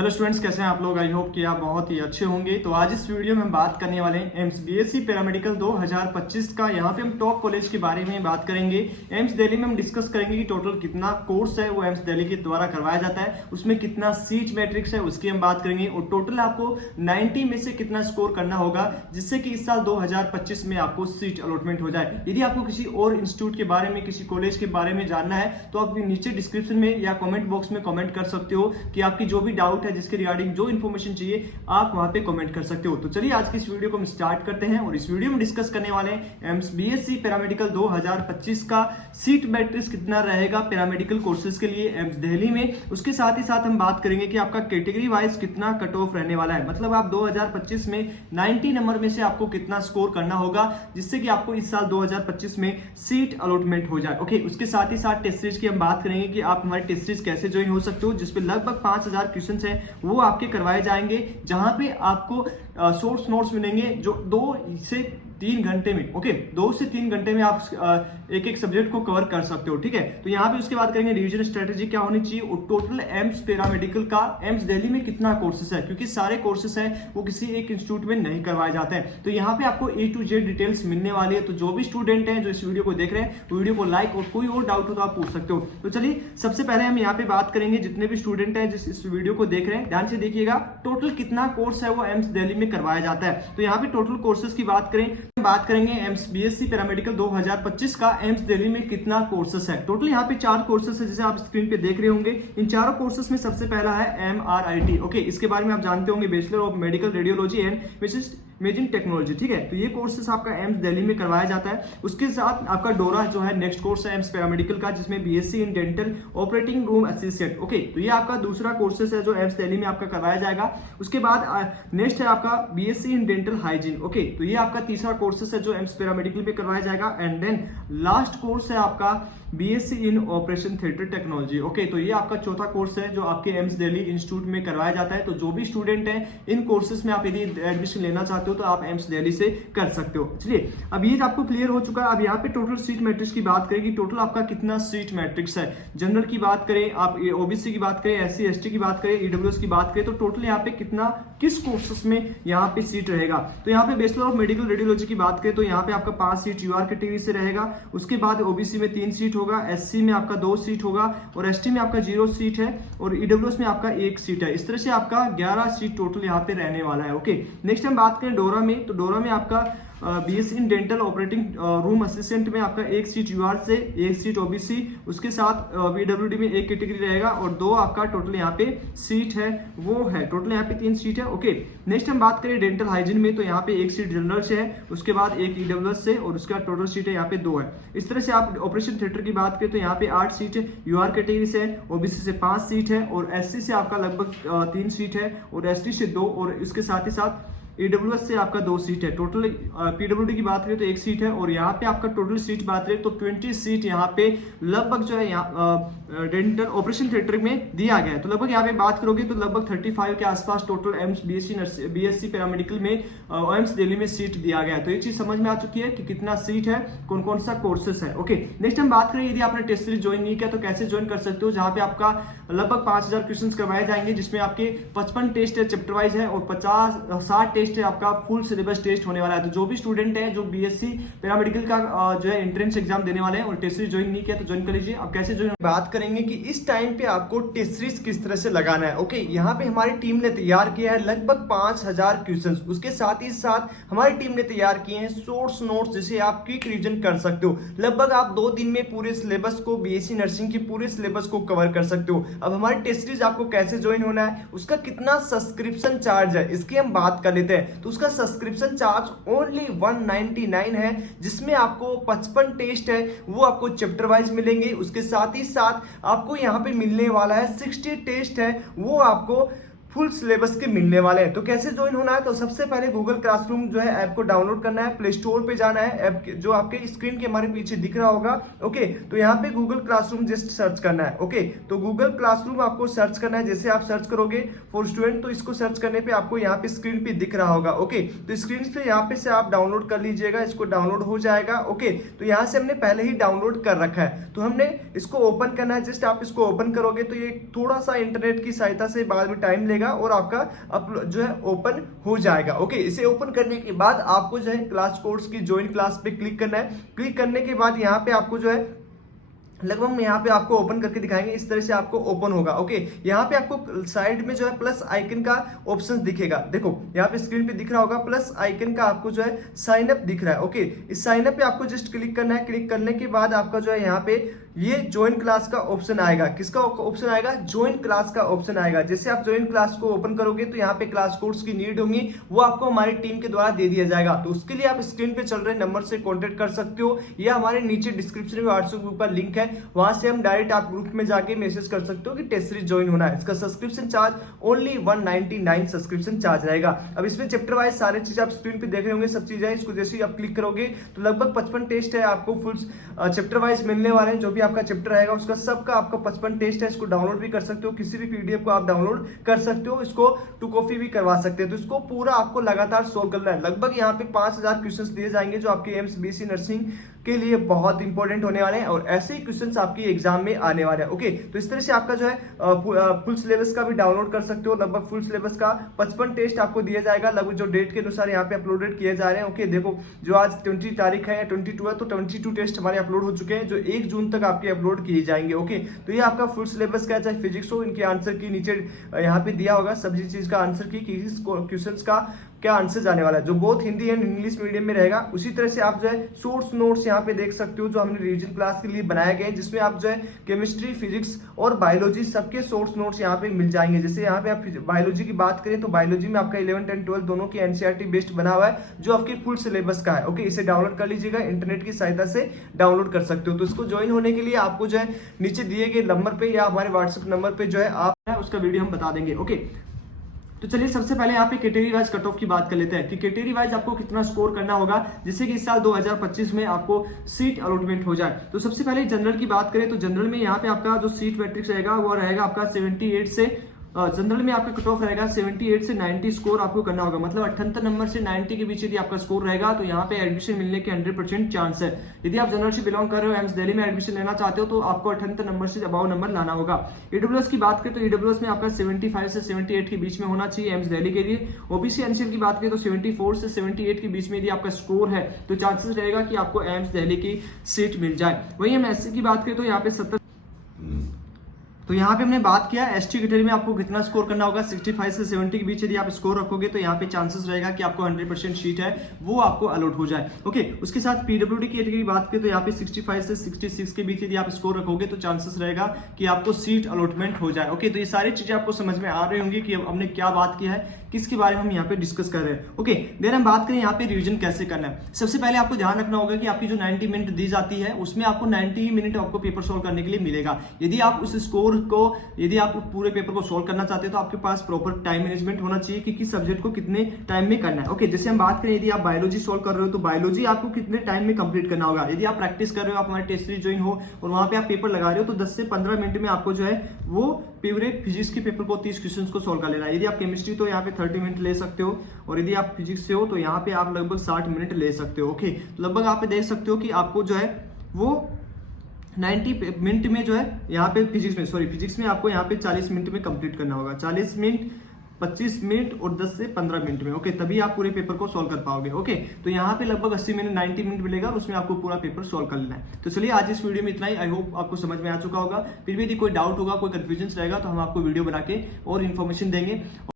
Hello students, कैसे हैं आप लोग। आई होप कि आप बहुत ही अच्छे होंगे। तो आज इस वीडियो में हम बात करने वाले हैं एम्स बीएससी पैरामेडिकल 2025 का। यहाँ पे हम टॉप कॉलेज के बारे में बात करेंगे। एम्स दिल्ली में हम डिस्कस करेंगे कि टोटल कितना कोर्स है वो एम्स दिल्ली के द्वारा करवाया जाता है, उसमें कितना सीट मैट्रिक्स है उसकी हम बात करेंगे, और टोटल आपको 90 में से कितना स्कोर करना होगा जिससे कि इस साल 2025 में आपको सीट अलॉटमेंट हो जाए। यदि आपको किसी और इंस्टीट्यूट के बारे में, किसी कॉलेज के बारे में जानना है तो आप नीचे डिस्क्रिप्शन में या कमेंट बॉक्स में कमेंट कर सकते हो कि आपकी जो भी डाउट है, जिसके रिगार्डिंग जो इन्फॉर्मेशन चाहिए आप वहां पे कमेंट कर सकते हो। तो चलिए आज की इस वीडियो को हम स्टार्ट करते हैं, और इस वीडियो में डिस्कस करने वाले हैं एम्स बीएससी पैरामेडिकल 2025 का सीट मैट्रिक्स कितना रहेगा पैरामेडिकल कोर्सेज के लिए एम्स दिल्ली में। उसके साथ ही साथ हम बात करेंगे कि आपका कैटेगरी वाइज कितना कट ऑफ रहने वाला है, मतलब आप 2025 में 90 नंबर में से आपको कितना स्कोर करना होगा जिससे कि आपको इस साल 2025 में सीट अलॉटमेंट हो जाए। ओके, उसके साथ ही साथ टेस्ट सीरीज की हम बात करेंगे कि आप हमारे टेस्ट सीरीज कैसे ज्वाइन हो सकते हो, जिसपे लगभग 5000 क्वेश्चन है वो आपके करवाए जाएंगे, जहां पे आपको सोर्स नोट्स मिलेंगे जो 2 से 3 घंटे में, ओके 2 से 3 घंटे में आप एक एक सब्जेक्ट को कवर कर सकते हो। ठीक है, तो यहाँ पे उसके बाद करेंगे रिवीजन स्ट्रेटेजी क्या होनी चाहिए, और टोटल एम्स पैरामेडिकल का एम्स दिल्ली में कितना कोर्सेस है, क्योंकि सारे कोर्सेस हैं वो किसी एक इंस्टीट्यूट में नहीं करवाए जाते हैं। तो यहाँ पे आपको A to Z डिटेल्स मिलने वाली है। तो जो भी स्टूडेंट हैं जो इस वीडियो को देख रहे हैं तो वीडियो को लाइक, और कोई और डाउट हो तो आप पूछ सकते हो। तो चलिए सबसे पहले हम यहाँ पे बात करेंगे, जितने भी स्टूडेंट हैं जिस इस वीडियो को देख रहे हैं ध्यान से देखिएगा, टोटल कितना कोर्स है वो एम्स दिल्ली में करवाया जाता है। तो यहाँ पे टोटल कोर्सेज की बात करेंगे एम्स बीएससी पैरामेडिकल 2025 का एम्स दिल्ली में कितना कोर्सेस है। टोटल यहाँ पे 4 कोर्सेस है जैसे आप स्क्रीन पे देख रहे होंगे। इन चारों कोर्सेस में सबसे पहला है MRIT। ओके, इसके बारे में आप जानते होंगे, bachelor of medical radiology and imaging technology. ठीक है, तो ये कोर्सेस आपका एम्स दिल्ली में करवाया जाता है। उसके साथ आपका डोरा जो है नेक्स्ट कोर्स है एम्स पैरामेडिकल का, जिसमें BSc in dental operating room assistant. Okay, तो ये आपका दूसरा कोर्सेस है जो एम्स दिल्ली में आपका करवाया जाएगा। उसके बाद नेक्स्ट है आपका BSc in dental hygiene. Okay, तो ये आपका तीसरा कोर्सेस है जो एम्स पैरामेडिकल में करवाया जाएगा। एंड देन लास्ट कोर्स है आपका BSc in operation theatre technology. Okay, तो ये आपका चौथा कोर्स है जो आपके एम्स दिल्ली इंस्टीट्यूट में करवाया जाता है। तो जो भी स्टूडेंट हैं इन कोर्सेज में आप यदि एडमिशन लेना चाहते हो तो आप एम्स दिल्ली से कर सकते हो। चलिए अब ये आपको क्लियर हो चुका है। अब यहाँ पे टोटल सीट मैट्रिक्स की बात करें कि टोटल आपका कितना सीट मैट्रिक्स है। जनरल की बात करें, आप ओबीसी की बात करें, एससी एसटी की बात करें, ईडब्ल्यूएस की बात करें, तो टोटल यहाँ पे कितना किस कोर्सेस में यहाँ पे सीट रहेगा। तो यहाँ पे बैचलर ऑफ मेडिकल रेडियोलॉजी की बात करें तो यहाँ पे आपका 5 सीट यूआर कैटेगरी से रहेगा। उसके बाद ओबीसी में 3 सीट होगा, एससी में आपका 2 सीट होगा, और एसटी में आपका 0 सीट है, और ईडब्ल्यूएस में आपका 1 सीट है। इस तरह से आपका 11 सीट टोटल यहाँ पे रहने वाला है। ओके, नेक्स्ट हम बात करें डोरा में, तो डोरा में आपका BSc in dental operating room assistant में आपका 1 सीट यूआर से, 1 सीट ओबीसी, उसके साथ बीडब्ल्यूडी में 1 कैटेगरी रहेगा, और 2 आपका टोटल यहाँ पे सीट है वो है, टोटल यहाँ पे 3 सीट है। ओके, नेक्स्ट हम बात करें डेंटल हाइजीन में, तो यहाँ पे 1 सीट जनरल से है, उसके बाद 1 ईडब्ल्यूएस से, और उसका टोटल सीट है यहाँ पे 2 है। इस तरह से आप ऑपरेशन थिएटर की बात करें तो यहाँ पे 8 सीट है, यूआर कैटेगरी से है, ओबीसी से 5 सीट है, और एससी से आपका लगभग 3 सीट है, और एसटी से 2, और इसके साथ ही साथ ईडब्ल्यूएस से आपका 2 सीट है। टोटल पीडब्ल्यूडी की बात करें तो 1 सीट है, और यहाँ पे आपका टोटल सीट बात करें तो 20 सीट यहाँ पे लगभग जो है यहाँ डेंटल ऑपरेशन थिएटर में दिया गया है। तो लगभग यहाँ पे बात करोगे तो लगभग 35 के आसपास टोटल एम्स बीएससी पैरामेडिकल में एम्स दिल्ली में सीट दिया गया है। तो ये चीज समझ में आ चुकी है कि कितना सीट है, कौन कौन सा कोर्सेस है। ओके, नेक्स्ट हम बात करें यदि आपने टेस्ट सीरीज ज्वाइन नहीं किया तो कैसे ज्वाइन कर सकते हो, जहाँ पे आपका लगभग 5000 क्वेश्चन करवाए जाएंगे, जिसमें आपके 55 टेस्ट है चैप्टर वाइज है, और 60 टेस्ट है आपका फुल सिलेबस टेस्ट होने वाला है। तो जो भी स्टूडेंट है जो बीएससी पैरामेडिकल का जो है एंट्रेंस एग्जाम देने वाले हैं और टेस्ट सीरीज ज्वाइन नहीं किया तो ज्वाइन कर लीजिए। अब कैसे ज्वाइन बात करेंगे कि इस टाइम पे आपको टेस्ट सीरीज किस तरह से लगाना है। ओके, यहाँ पे हमारी टीम ने तैयार किया है लगभग 5000 क्वेश्चन। उसके साथ ही साथ हमारी टीम ने तैयार किए हैं सोर्स नोट्स, जिसे आप क्विक रिवीजन कर सकते हो। लगभग आप 2 दिन में पूरे सिलेबस को, बीएससी नर्सिंग की पूरे सिलेबस को कवर कर सकते हो। अब हमारी टेस्ट सीरीज आपको कैसे ज्वाइन होना है, उसका कितना सब्सक्रिप्शन चार्ज है इसकी हम बात कर लेते हैं। तो उसका सब्सक्रिप्शन चार्ज ओनली 199 है, जिसमें आपको 55 टेस्ट है वो आपको चैप्टर वाइज मिलेंगे। उसके साथ ही साथ आपको यहाँ पे मिलने वाला है 60 टेस्ट है वो आपको फुल सिलेबस के मिलने वाले हैं। तो कैसे ज्वाइन होना है, तो सबसे पहले गूगल क्लासरूम जो है ऐप को डाउनलोड करना है, प्ले स्टोर पे जाना है, ऐप जो आपके स्क्रीन के हमारे पीछे दिख रहा होगा। ओके, तो यहाँ पे गूगल क्लासरूम जस्ट सर्च करना है। ओके, तो गूगल क्लासरूम आपको सर्च करना है। जैसे आप सर्च करोगे फॉर स्टूडेंट, तो इसको सर्च करने पे आपको यहाँ पे स्क्रीन पे दिख रहा होगा। ओके, तो स्क्रीन पे यहाँ पे से आप डाउनलोड कर लीजिएगा, इसको डाउनलोड हो जाएगा। ओके, तो यहाँ से हमने पहले ही डाउनलोड कर रखा है, तो हमने इसको ओपन करना है। जस्ट आप इसको ओपन करोगे तो ये थोड़ा सा इंटरनेट की सहायता से बाद में टाइम लेगा, रहेगा और आपका जो है ओपन हो जाएगा। ओके, इसे ओपन करने के बाद आपको जो है क्लास कोर्स की ज्वाइन क्लास पे क्लिक करना है। क्लिक करने के बाद यहाँ पे आपको जो है लगभग में यहाँ पे आपको ओपन करके दिखाएंगे, इस तरह से आपको ओपन होगा। ओके, यहाँ पे आपको साइड में जो है प्लस आइकन का ऑप्शन दिखेगा। देखो यहाँ पे स्क्रीन पे दिख रहा होगा प्लस आइकन का, आपको जो है साइन अप दिख रहा है। ओके, इस साइन अप पे आपको जस्ट क्लिक करना है। क्लिक करने के बाद आपका जो है यहाँ पे ये ज्वाइन क्लास का ऑप्शन आएगा। किसका ऑप्शन आएगा? ज्वाइन क्लास का ऑप्शन आएगा। जैसे आप ज्वाइन क्लास को ओपन करोगे तो यहाँ पे क्लास कोर्स की नीड होंगी, वो आपको हमारी टीम के द्वारा दे दिया जाएगा। तो उसके लिए आप स्क्रीन पे चल रहे नंबर से कॉन्टेक्ट कर सकते हो, या हमारे नीचे डिस्क्रिप्शन में व्हाट्सएप ग्रुप का लिंक है, वहां से हम डायरेक्ट आप ग्रुप में जाके मैसेज कर सकते हो कि टेस्ट सीरीज ज्वाइन होना है। इसका subscription charge only 199 subscription charge रहेगा। अब इसमें चैप्टर वाइज सारे चीज आप स्क्रीन पे देख रहे होंगे, सब चीजें इसको जैसे ही आप क्लिक करोगे तो लगभग 55 टेस्ट है आपको फुल चैप्टर वाइज मिलने वाले हैं। जो भी आपका चैप्टर रहेगा उसका सबका आपका 55 टेस्ट है। इसको डाउनलोड भी कर सकते हो, किसी भी पीडीएफ को आप डाउनलोड कर सकते हो, इसको टू कॉपी भी करवा सकते हैं। तो इसको पूरा आपको लगातार सोल्व करना है। लगभग यहाँ पे 5000 क्वेश्चंस दिए जाएंगे जो आपके एम्स बीएससी नर्सिंग के लिए बहुत इंपॉर्टेंट होने वाले हैं, और ऐसे ही क्वेश्चंस आपकी एग्जाम में आने वाले हैं। ओके, तो इस तरह से आपका जो है फुल सिलेबस का भी डाउनलोड कर सकते हो। लगभग फुल सिलेबस का 55 टेस्ट आपको दिया जाएगा, लगभग जो डेट के अनुसार यहाँ पे अपलोडेड किए जा रहे हैं। ओके, देखो जो आज 20 तारीख है या 22 है, तो 22 टेस्ट हमारे अपलोड हो चुके हैं जो 1 जून तक आपके अपलोड किए जाएंगे। ओके, तो ये आपका फुल सिलेबस का, चाहे फिजिक्स हो, इनके आंसर की नीचे यहाँ पे दिया होगा सभी चीज का आंसर की, किस क्वेश्चन का क्या आंसर जाने वाला है, जो बहुत हिंदी एंड इंग्लिश मीडियम में रहेगा। उसी तरह से आप जो है सोर्स नोट्स यहाँ पे देख सकते हो जो हमने रिवीजन क्लास के लिए बनाए गए हैं, जिसमें आप जो है केमिस्ट्री, फिजिक्स और बायोलॉजी सबके सोर्स नोट्स यहाँ पे मिल जाएंगे। जैसे यहाँ पे आप बायोलॉजी की बात करें तो बायोलॉजी में आपका 11th एंड 12th दोनों की एनसीईआरटी बेस्ड बना हुआ है जो आपके फुल सिलेबस का है। ओके, इसे डाउनलोड कर लीजिएगा, इंटरनेट की सहायता से डाउनलोड कर सकते हो। तो इसको ज्वाइन होने के लिए आपको जो है नीचे दिए गए नंबर पे या हमारे व्हाट्सएप नंबर पे जो है आप उसका वीडियो हम बता देंगे। ओके, तो चलिए सबसे पहले यहाँ पे कैटेगरी वाइज कट ऑफ की बात कर लेते हैं कि कैटेगरी वाइज आपको कितना स्कोर करना होगा जिससे कि इस साल 2025 में आपको सीट अलॉटमेंट हो जाए। तो सबसे पहले जनरल की बात करें तो जनरल में यहाँ पे आपका जो सीट मैट्रिक्स रहेगा वो रहेगा आपका 78 से जनरल में आपका कट ऑफ रहेगा 78 से 90 स्कोर आपको करना होगा। मतलब 78 नंबर से 90 के बीच यदि आपका स्कोर रहेगा तो यहाँ पे एडमिशन मिलने के 100% चांस है। यदि आप जनरल से बिलोंग कर रहे हो, एम्स दिल्ली में एडमिशन लेना चाहते हो, तो आपको 78 नंबर से अबाव नंबर लाना होगा। ईडब्ल्यूएस की बात करें तो ईडब्ल्यूएस में आपका 75 से 78 के बीच में होना चाहिए एम्स दिल्ली के लिए। ओबीसी एनसीएल की बात करें तो 74 से 78 के बीच में यदि आपका स्कोर है तो चांसेस रहेगा कि आपको एम्स दिल्ली की सीट मिल जाए। वहीं हम एससी की बात करें तो यहाँ पे 70, तो यहाँ पे हमने बात किया एसटी कैटेगरी में आपको कितना स्कोर करना होगा। 65 से 70 के बीच यदि आप स्कोर रखोगे तो यहाँ पे चांसेस रहेगा कि आपको 100% सीट है वो आपको अलॉट हो जाए। ओके, उसके साथ पीडब्ल्यूडी की कैटेगरी बात करें तो यहाँ पे 65 से 66 के बीच यदि आप स्कोर रखोगे तो चांसेस रहेगा कि आपको सीट अलॉटमेंट हो जाए। ओके, तो ये सारी चीजें आपको समझ में आ रही होंगी कि हमने क्या बात की है, किसके बारे में हम यहाँ पे डिस्कस कर रहे हैं। ओके, देन हम बात करें यहाँ पे रिवीजन कैसे करना है। सबसे पहले आपको ध्यान रखना होगा कि आपकी जो 90 मिनट दी जाती है उसमें आपको 90 मिनट आपको पेपर सोल्व करने के लिए मिलेगा। यदि आप उस स्कोर को, यदि आप पूरे पेपर को सोल्व करना चाहते हो तो आपके पास प्रॉपर टाइम मैनेजमेंट होना चाहिए कि किस सब्जेक्ट को कितने टाइम में करना है। ओके, जैसे हम बात करें यदि आप बायोलॉजी सोल्व कर रहे हो तो बायोलॉजी आपको कितने टाइम में कंप्लीट करना होगा। यदि आप प्रैक्टिस कर रहे हो, आप हमारे टेस्ट सीरीज ज्वाइन हो और वहां पे आप पेपर लगा रहे हो तो 10 से 15 मिनट में आपको जो है वो प्योर फिजिक्स के पेपर को 30 क्वेश्चन को सोल्व कर लेना है। यदि आप केमिस्ट्री तो यहाँ पे 30 मिनट ले सकते हो, और यदि आप फिजिक्स से हो तो यहाँ पे आप लगभग 60 मिनट ले सकते हो। ओके, लगभग आप देख सकते हो कि आपको जो है वो 90 मिनट में जो है यहाँ पे फिजिक्स में आपको यहाँ पे 40 मिनट में कंप्लीट करना होगा। 40 मिनट, 25 मिनट और 10 से 15 मिनट में। ओके, तभी आप पूरे पेपर को सॉल्व कर पाओगे। ओके, तो यहाँ पे लगभग 80 मिनट 90 मिनट मिलेगा और उसमें आपको पूरा पेपर सॉल्व कर लेना है। तो चलिए आज इस वीडियो में इतना ही। आई होप आपको समझ में आ चुका होगा। फिर भी यदि कोई डाउट होगा, कोई कंफ्यूजन रहेगा तो हम आपको वीडियो बना के और इन्फॉर्मेशन देंगे।